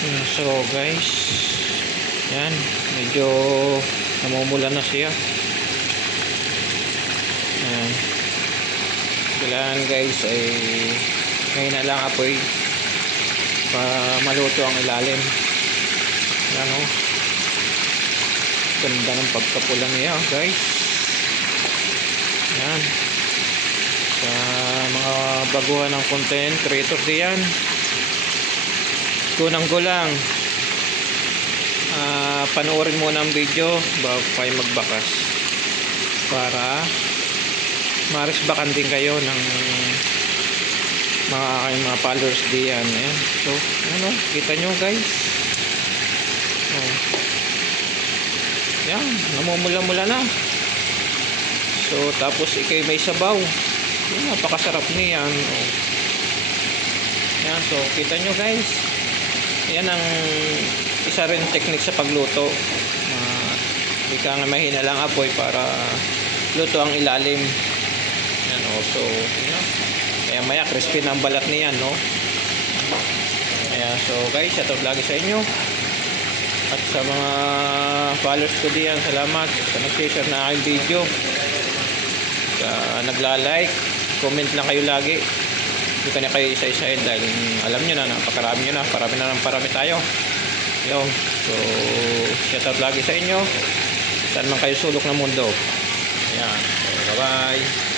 So guys, yan, medyo namumula na siya. Yan. Kailangan guys ay ngayon na lang apoy para maluto ang ilalim. Yan o, ganda ng pagkapula niya guys. Yan, sa mga baguhan ng content creators diyan, gunang-gulang panoorin muna ang video bago kayo magbakas para marisbakan din kayo ng mga followers diyan. Ayan. So ano, kita nyo guys, yan, namumula-mula na. So tapos ikay may sabaw, yan, napakasarap niyan. Yan, so kita nyo guys, yan ang isa rin technique sa pagluto. Hindi ka nga mahina lang apoy para luto ang ilalim. Yan o, so kaya maya crispy na ang balat niyan, no? Ayan, so guys, shoutout lagi sa inyo at sa mga followers ko diyan. Salamat sa nag-share na aking video, sa nagla-like, comment lang kayo lagi. Hindi ka na kayo isa-isahin dahil alam nyo na, napakarami nyo na, parami tayo. Yo, so shoutout lagi sa inyo saan man kayo sulok ng mundo. Ayan, so bye bye.